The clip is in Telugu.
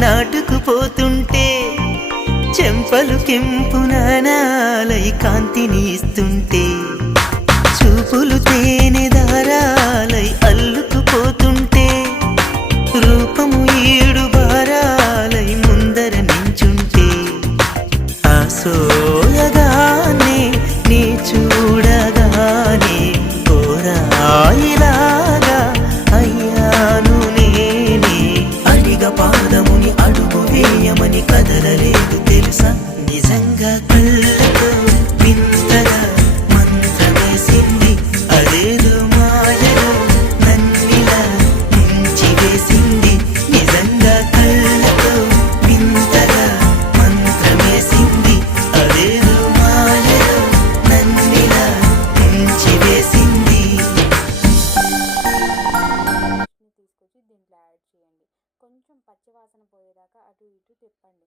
నాటుకుపోతుంటే చెంపలు కెంపున నాలై కాంతిని ఇస్తుంటే చూపులు తేనె దారాలై అల్లుకుపోతుంటే రూపము ఏడు బారాలై ముందర నించుంటే ఆ సోయగానే నీ చూడగానే కోరాయిలాగా అయ్యాను నేనే అడిగ పాదముని అడుగు వేయమని కదలలేదు తెలుసా నిజంగా కళ్ళతో వింతగా మంత్రమేసింది అదేదో మాయలో నన్నిలా ముంచి వేసింది నిజంగా కళ్ళతో వింతగా మంత్రమేసింది అదేదో మాయలో నన్నిలా ముంచి వేసింది. తీసుకొచ్చి దీంట్లో యాడ్ చేయండి. కొంచెం పచ్చివాసన పోయేదాకా అటు ఇటు తిప్పండి.